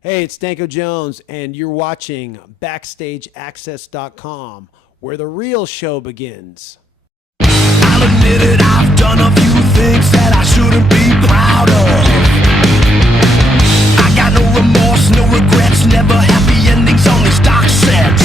Hey, it's Danko Jones, and you're watching BackstageAxxess.com, where the real show begins. I'll admit it, I've done a few things that I shouldn't be proud of. I got no remorse, no regrets, never happy endings, only stock sets.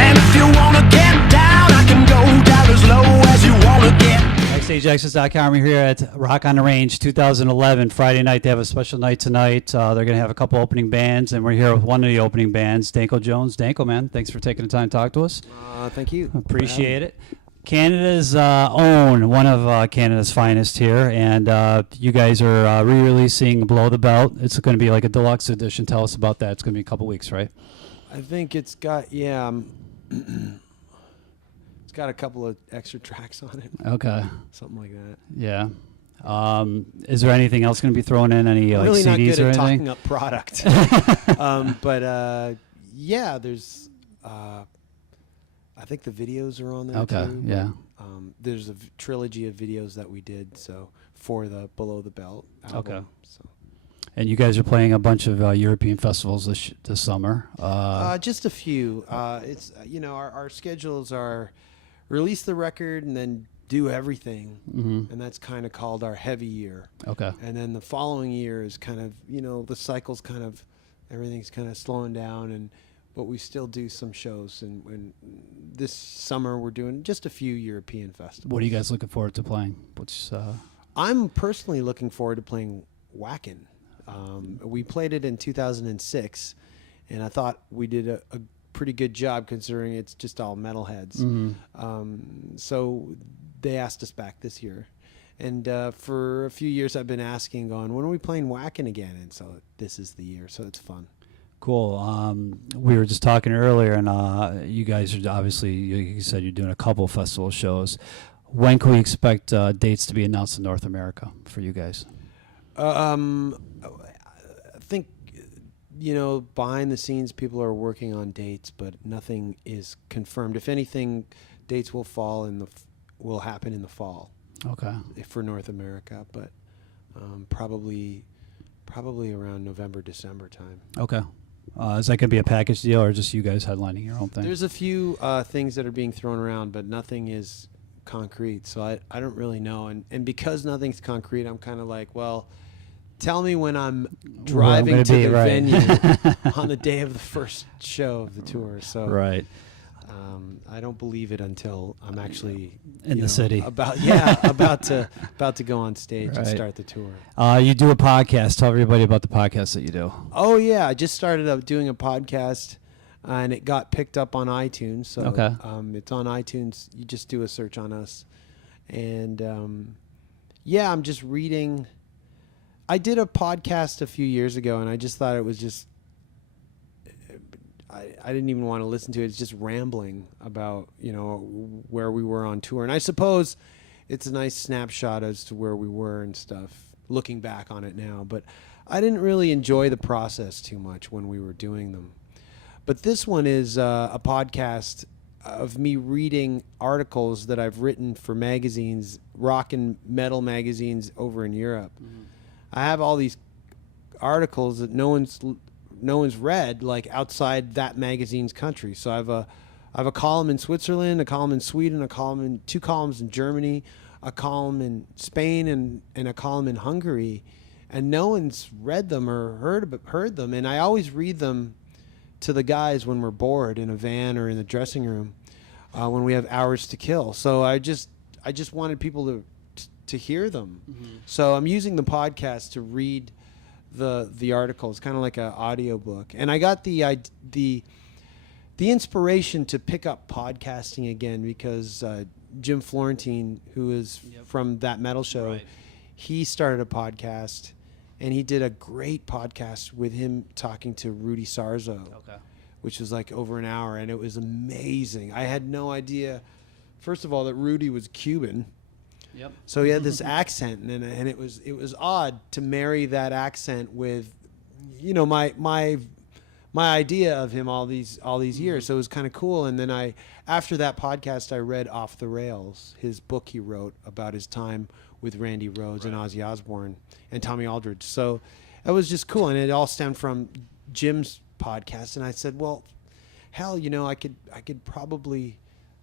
And if you wanna get down, I can go down as low as you wanna get. BackstageAxxess.com. We're here at Rock on the Range 2011 Friday night. They have a special night tonight. They're going to have a couple opening bands, and we're here with one of the opening bands, Danko Jones. Danko, man, thanks for taking the time to talk to us. Thank you. Appreciate it. Canada's own, one of Canada's finest here, and you guys are re-releasing Below the Belt. It's going to be like a deluxe edition. Tell us about that. It's going to be a couple weeks, right? I think it's got, it's got a couple of extra tracks on it. Okay. Something like that. Yeah. Is there anything else going to be thrown in? Any I'm like really CDs not good or at anything? talking up product. Yeah, there's, I think the videos are on there Okay, too. yeah. There's a trilogy of videos that we did, so for the Below the Belt album. Okay. So. And you guys are playing a bunch of European festivals this summer. Just a few. It's our schedules are release the record and then do everything, and that's kind of called our heavy year. Okay. And then the following year is kind of the cycle's kind of everything's kind of slowing down, but we still do some shows. And this summer we're doing just a few European festivals. What are you guys looking forward to playing? I'm personally looking forward to playing Wacken. We played it in 2006, and I thought we did a pretty good job considering it's just all metalheads. So they asked us back this year. And for a few years I've been asking, going, when are we playing Wacken again? And so this is the year, so it's fun. Cool. We were just talking earlier, and you guys are obviously, you said you're doing a couple festival shows. When can we expect dates to be announced in North America for you guys? I think, behind the scenes, people are working on dates, but nothing is confirmed. If anything, dates will will happen in the fall. Okay. For North America, but probably around November, December time. Okay. Is that going to be a package deal, or just you guys headlining your own thing? There's a few things that are being thrown around, but nothing is concrete, so I don't really know. And because nothing's concrete, I'm kind of like, well, tell me when I'm driving to the venue on the day of the first show of the tour. So right. I don't believe it until I'm actually in the city. About to go on stage and start the tour. You do a podcast. Tell everybody about the podcast that you do. Oh yeah, I just started up doing a podcast, and it got picked up on iTunes. So okay. It's on iTunes. You just do a search on us, and I'm just reading. I did a podcast a few years ago, and I just thought it was just. I didn't even want to listen to it. It's just rambling about, where we were on tour. And I suppose it's a nice snapshot as to where we were and stuff, looking back on it now. But I didn't really enjoy the process too much when we were doing them. But this one is a podcast of me reading articles that I've written for magazines, rock and metal magazines over in Europe. I have all these articles that no one's read, like outside that magazine's country. So I have a column in Switzerland, a column in Sweden, two columns in Germany, a column in Spain, and a column in Hungary, and no one's read them or heard them. And I always read them to the guys when we're bored in a van or in the dressing room, when we have hours to kill. So I just wanted people to hear them. So I'm using the podcast to read the articles, kind of like an audio book. And I got the inspiration to pick up podcasting again because Jim Florentine, who is from That Metal Show, he started a podcast, and he did a great podcast with him talking to Rudy Sarzo, which was like over an hour, and it was amazing. I had no idea, first of all, that Rudy was Cuban. Yep. So he had this accent, and it was odd to marry that accent with, my idea of him all these years. So it was kind of cool. And then after that podcast, I read Off the Rails, his book he wrote about his time with Randy Rhoads and Ozzy Osbourne and Tommy Aldridge. So, That was just cool, and it all stemmed from Jim's podcast. And I said, well, hell, I could probably.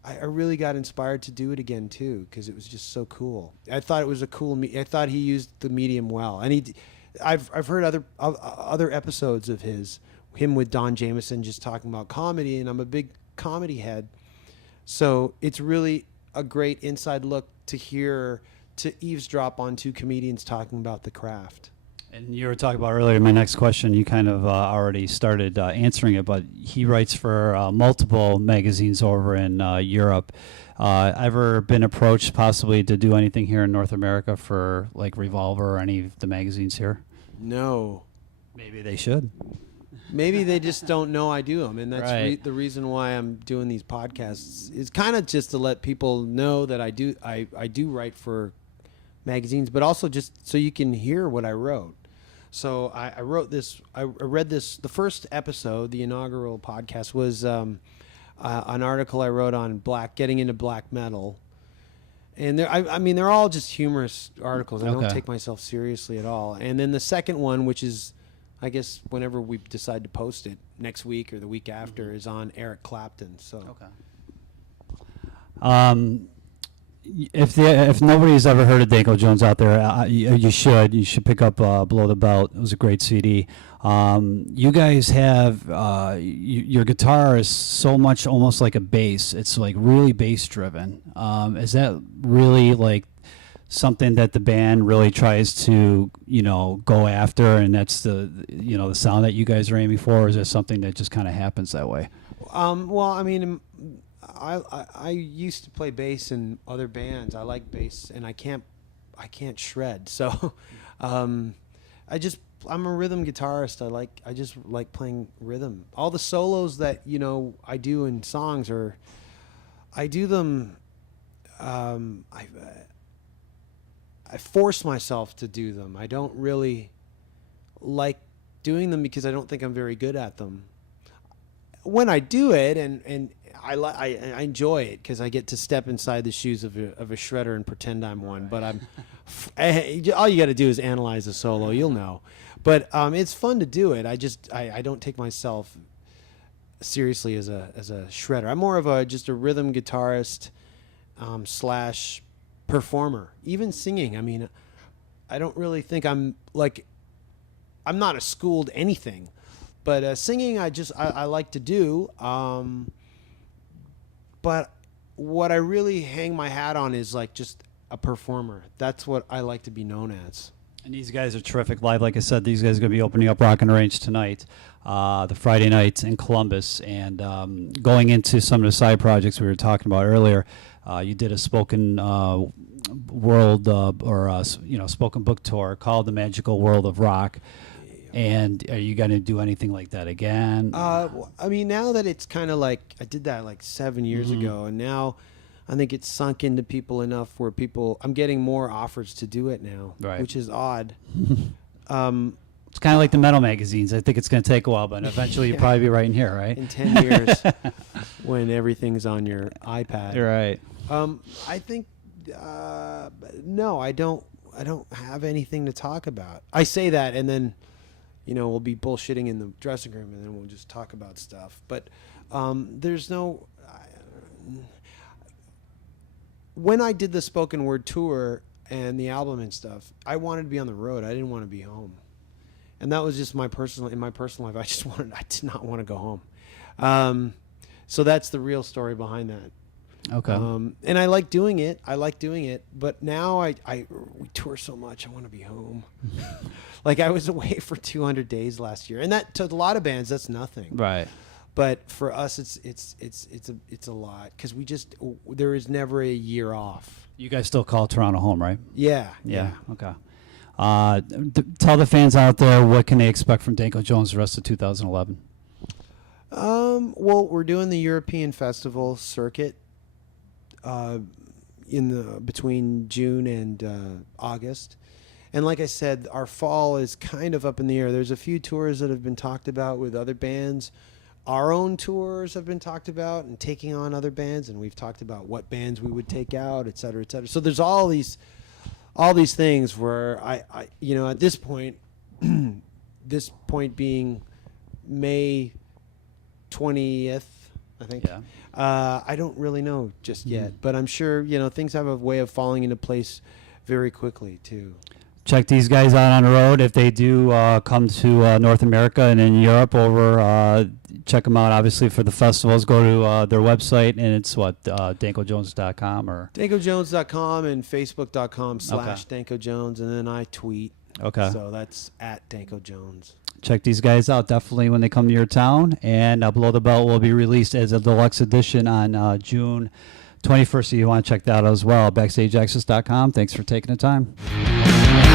I really got inspired to do it again too, because it was just so cool. I thought it was a cool. I thought he used the medium well, and I've heard other episodes of him with Don Jameson just talking about comedy, and I'm a big comedy head, so it's really a great inside look to eavesdrop on two comedians talking about the craft. And you were talking about earlier, my next question, you kind of already started answering it, but he writes for multiple magazines over in Europe. Ever been approached possibly to do anything here in North America for like Revolver or any of the magazines here? No. Maybe they should. Maybe they just don't know I do them, and that's Right. the reason why I'm doing these podcasts. Is kind of just to let people know that I do write for magazines, but also just so you can hear what I wrote. So I wrote this. I read this. The first episode, the inaugural podcast, was an article I wrote on getting into black metal, and they're all just humorous articles. I don't Okay. take myself seriously at all. And then the second one, which is, I guess, whenever we decide to post it, next week or the week after, is on Eric Clapton. So Okay. If nobody's ever heard of Danko Jones out there, you should pick up Below the Belt. It was a great CD. You guys have your guitar is so much almost like a bass. It's like really bass driven. Is that really like something that the band really tries to go after, and that's the sound that you guys are aiming for, or is it something that just kind of happens that way? Well, I mean, I used to play bass in other bands. I like bass, and I can't shred. So, I'm a rhythm guitarist. I just like playing rhythm. All the solos that I do in songs I do them. I force myself to do them. I don't really like doing them because I don't think I'm very good at them. When I do it, and I enjoy it because I get to step inside the shoes of a shredder and pretend I'm one. But all you got to do is analyze a solo. You'll know. But it's fun to do it. I don't take myself seriously as a shredder. I'm more of just a rhythm guitarist / performer. Even singing. I mean, I don't really think I'm not a schooled anything. But singing, I like to do. But what I really hang my hat on is just a performer. That's what I like to be known as. And these guys are terrific live. Like I said, these guys are going to be opening up Rock and Range tonight, the Friday night in Columbus. And going into some of the side projects we were talking about earlier, you did a spoken world spoken book tour called The Magical World of Rock. And are you going to do anything like that again? I mean, now that it's kind of I did that 7 years ago, and now I think it's sunk into people enough where I'm getting more offers to do it now, Right. which is odd. It's kind of like the metal magazines. I think it's going to take a while, but eventually you'll probably be right in here, right? In 10 years, when everything's on your iPad. You're right. I think no, I don't have anything to talk about. I say that, and then we'll be bullshitting in the dressing room, and then we'll just talk about stuff. But there's no. When I did the spoken word tour and the album and stuff, I wanted to be on the road. I didn't want to be home, and that was just in my personal life. I did not want to go home. So that's the real story behind that. Okay. And I like doing it. But now we tour so much. I want to be home. I was away for 200 days last year, and that to a lot of bands that's nothing. Right. But for us, it's a lot because there is never a year off. You guys still call Toronto home, right? Yeah. Okay. Tell the fans out there what can they expect from Danko Jones the rest of 2011. Well, we're doing the European festival circuit between June and August. And like I said, our fall is kind of up in the air. There's a few tours that have been talked about with other bands. Our own tours have been talked about and taking on other bands, and we've talked about what bands we would take out, et cetera, et cetera. So there's all these things where I at this point, this point being May 20th, I think. Yeah. I don't really know just yet, but I'm sure, things have a way of falling into place very quickly too. Check these guys out on the road. If they do come to North America and in Europe over, check them out, obviously, for the festivals. Go to their website, and it's dankojones.com or dankojones.com and facebook.com/dankojones, and then I tweet. Okay. So that's at Danko Jones. Check these guys out definitely when they come to your town. And Below the Belt will be released as a deluxe edition on June 21st. So you want to check that out as well. BackstageAxxess.com. Thanks for taking the time.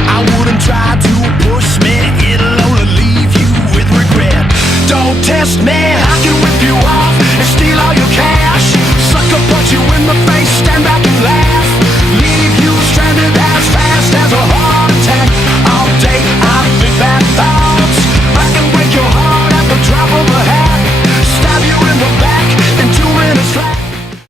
I wouldn't try to push me, it'll only leave you with regret. Don't test me, I can whip you off.